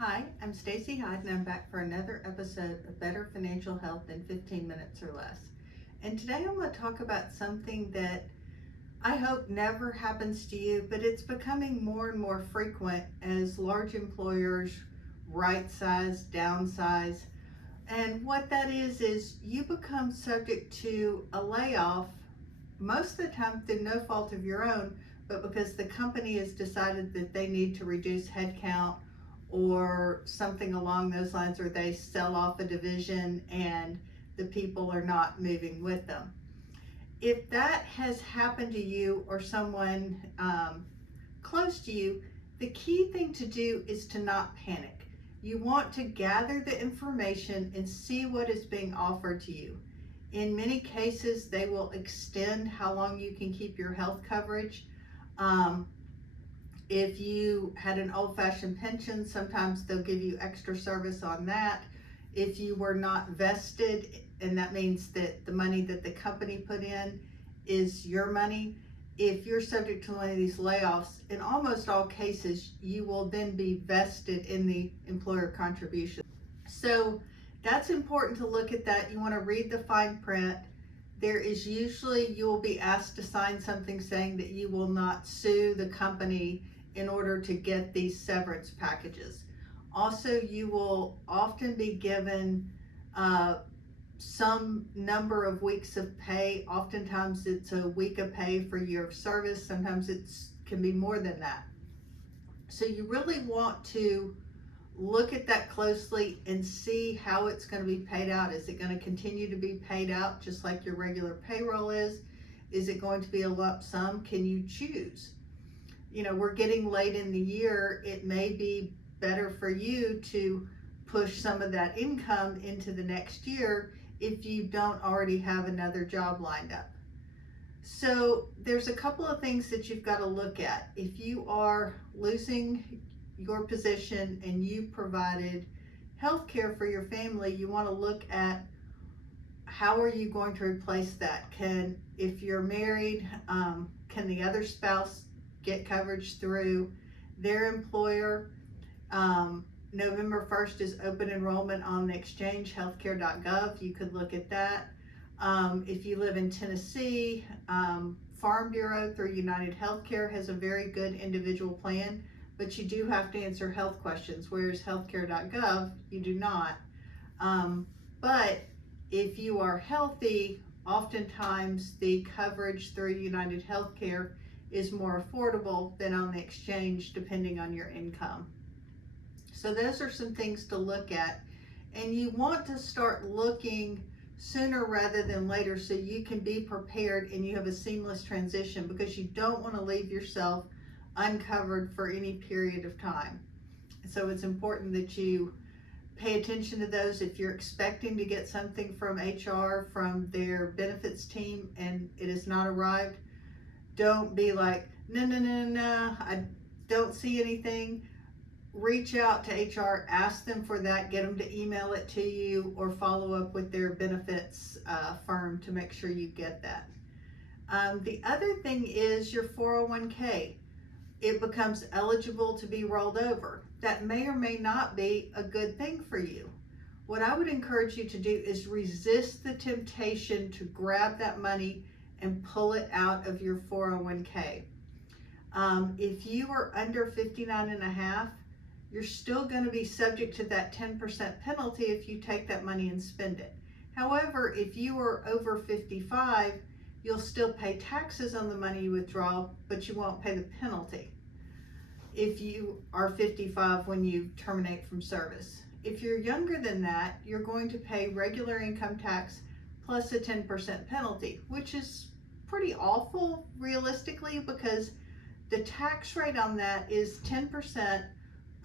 Hi, I'm Stacey Hyde and I'm back for another episode of Better Financial Health in 15 minutes or less. And today I'm going to talk about something that I hope never happens to you, but it's becoming more and more frequent as large employers right size, downsize. And what that is you become subject to a layoff most of the time through no fault of your own, but because the company has decided that they need to reduce headcount or something along those lines, or they sell off a division and the people are not moving with them. If that has happened to you or someone close to you, the key thing to do is to not panic. You want to gather the information and see what is being offered to you. In many cases, they will extend how long you can keep your health coverage. If you had an old-fashioned pension, sometimes they'll give you extra service on that. If you were not vested, and that means that the money that the company put in is your money, if you're subject to one of these layoffs, in almost all cases, you will then be vested in the employer contribution. So that's important to look at that. You want to read the fine print. There is usually, you will be asked to sign something saying that you will not sue the company in order to get these severance packages. Also, you will often be given some number of weeks of pay. Oftentimes it's a week of pay for year of service. Sometimes it can be more than that. So you really want to look at that closely and see how it's going to be paid out. Is it going to continue to be paid out just like your regular payroll is? Is it going to be a lump sum? Can you choose? You know, we're getting late in the year. It may be better for you to push some of that income into the next year if you don't already have another job lined up. So there's a couple of things that you've got to look at. If you are losing your position and you provided health care for your family, you want to look at how are you going to replace that. If you're married, can the other spouse get coverage through their employer? November 1st is open enrollment on the exchange, healthcare.gov. You could look at that. If you live in Tennessee, Farm Bureau through United Healthcare has a very good individual plan, but you do have to answer health questions, whereas healthcare.gov, you do not. But if you are healthy, oftentimes the coverage through United Healthcare is more affordable than on the exchange, depending on your income. So those are some things to look at, and you want to start looking sooner rather than later so you can be prepared and you have a seamless transition, because you don't want to leave yourself uncovered for any period of time. So it's important that you pay attention to those. If you're expecting to get something from HR, from their benefits team, and it has not arrived, don't be like, no, I don't see anything. Reach out to HR, ask them for that, get them to email it to you, or follow up with their benefits firm to make sure you get that. The other thing is your 401k. It becomes eligible to be rolled over. That may or may not be a good thing for you. What I would encourage you to do is resist the temptation to grab that money and pull it out of your 401k. If you are under 59 and a half, you're still going to be subject to that 10% penalty if you take that money and spend it. However, if you are over 55, you'll still pay taxes on the money you withdraw, but you won't pay the penalty if you are 55 when you terminate from service. If you're younger than that, you're going to pay regular income tax plus a 10% penalty, which is pretty awful realistically, because the tax rate on that is 10%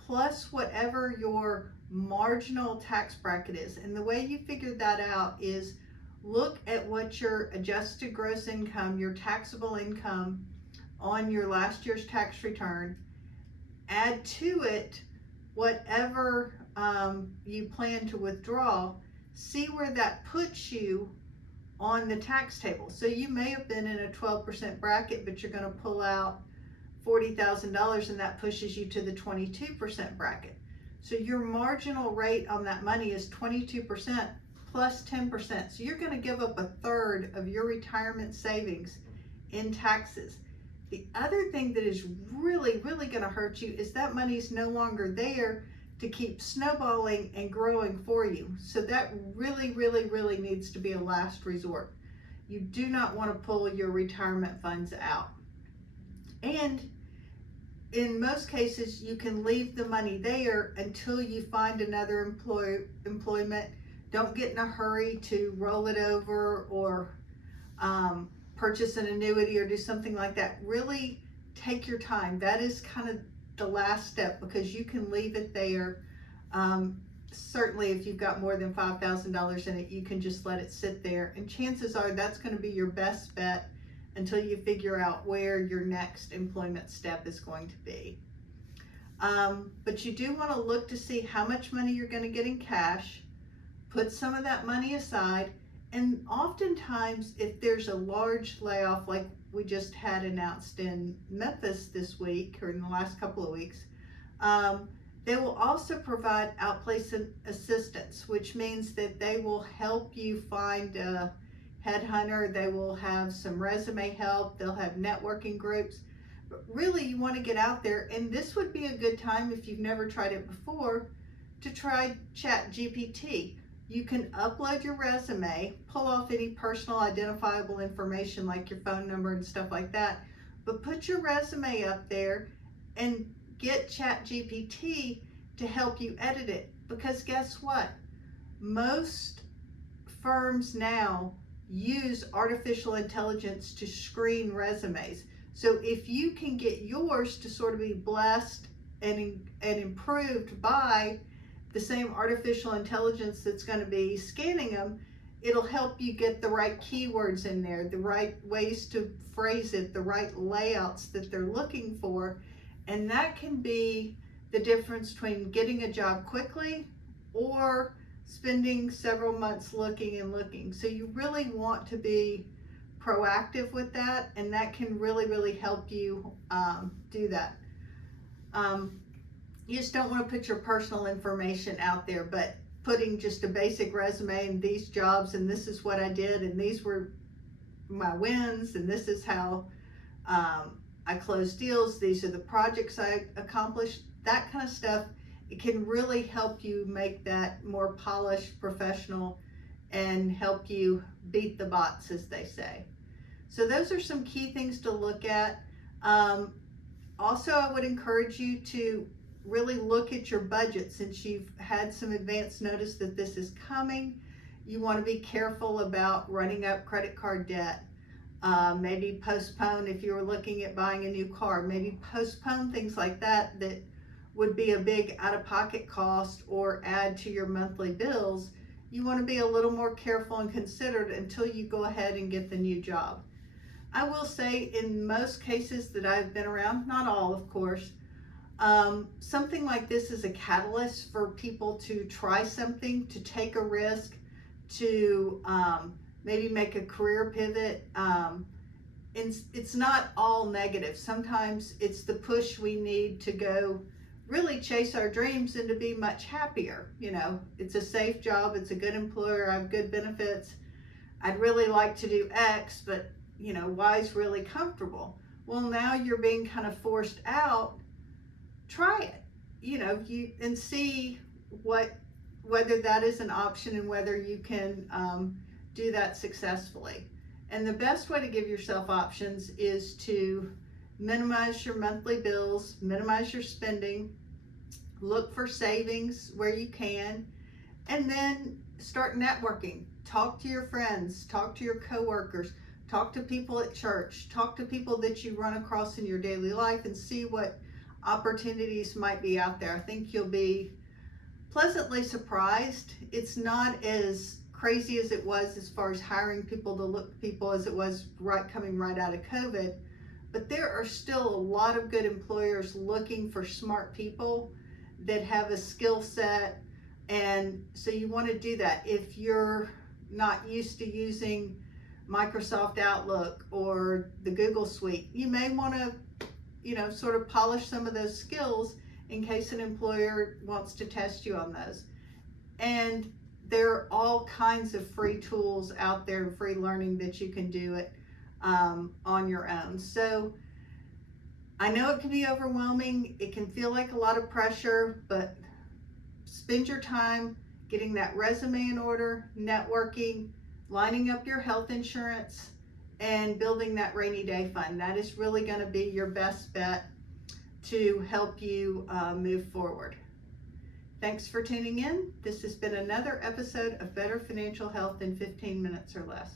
plus whatever your marginal tax bracket is. And the way you figure that out is look at what your adjusted gross income, your taxable income on your last year's tax return, add to it whatever you plan to withdraw, see where that puts you on the tax table. So you may have been in a 12% bracket, but you're going to pull out $40,000 and that pushes you to the 22% bracket. So your marginal rate on that money is 22% plus 10%. So you're going to give up a third of your retirement savings in taxes. The other thing that is really, really going to hurt you is that money's no longer there to keep snowballing and growing for you. So that really, really, really needs to be a last resort. You do not want to pull your retirement funds out. And in most cases, you can leave the money there until you find another employment. Don't get in a hurry to roll it over or purchase an annuity or do something like that. Really take your time. That is kind of the last step, because you can leave it there. Certainly if you've got more than $5,000 in it, you can just let it sit there, and chances are that's going to be your best bet until you figure out where your next employment step is going to be. But you do want to look to see how much money you're going to get in cash, put some of that money aside, and oftentimes if there's a large layoff like we just had announced in Memphis this week, or in the last couple of weeks, they will also provide outplacement assistance, which means that they will help you find a headhunter. They will have some resume help. They'll have networking groups. But really, you want to get out there, and this would be a good time, if you've never tried it before, to try ChatGPT. You can upload your resume, pull off any personal identifiable information like your phone number and stuff like that, but put your resume up there and get ChatGPT to help you edit it. Because guess what? Most firms now use artificial intelligence to screen resumes. So if you can get yours to sort of be blessed and improved by the same artificial intelligence that's going to be scanning them, it'll help you get the right keywords in there, the right ways to phrase it, the right layouts that they're looking for. And that can be the difference between getting a job quickly or spending several months looking and looking. So you really want to be proactive with that, and that can really, really help you do that. You just don't want to put your personal information out there, but putting just a basic resume and these jobs, and this is what I did, and these were my wins, and this is how I closed deals, these are the projects I accomplished, that kind of stuff. It can really help you make that more polished, professional, and help you beat the bots, as they say. So those are some key things to look at. Also, I would encourage you to really look at your budget. Since you've had some advance notice that this is coming, you want to be careful about running up credit card debt. Maybe postpone, if you were looking at buying a new car, maybe postpone things like that that would be a big out-of-pocket cost or add to your monthly bills. You want to be a little more careful and considered until you go ahead and get the new job. I will say, in most cases that I've been around, not all of course, something like this is a catalyst for people to try something, to take a risk, to maybe make a career pivot. And it's not all negative. Sometimes it's the push we need to go really chase our dreams and to be much happier. You know, it's a safe job, it's a good employer, I have good benefits. I'd really like to do X, but you know, Y is really comfortable. Well, now you're being kind of forced out. Try it, you know, and see whether that is an option and whether you can do that successfully. And the best way to give yourself options is to minimize your monthly bills, minimize your spending, look for savings where you can, and then start networking. Talk to your friends, talk to your coworkers, talk to people at church, talk to people that you run across in your daily life, and see what opportunities might be out there. I think you'll be pleasantly surprised. It's not as crazy as it was as far as hiring people to look people as it was coming right out of COVID, but there are still a lot of good employers looking for smart people that have a skill set. And so you want to do that. If you're not used to using Microsoft Outlook or the Google Suite, you may want to, you know, sort of polish some of those skills in case an employer wants to test you on those. And there are all kinds of free tools out there, free learning that you can do it on your own. So I know it can be overwhelming. It can feel like a lot of pressure, but spend your time getting that resume in order, networking, lining up your health insurance, and building that rainy day fund. That is really going to be your best bet to help you move forward. Thanks for tuning in. This has been another episode of Better Financial Health in 15 minutes or less.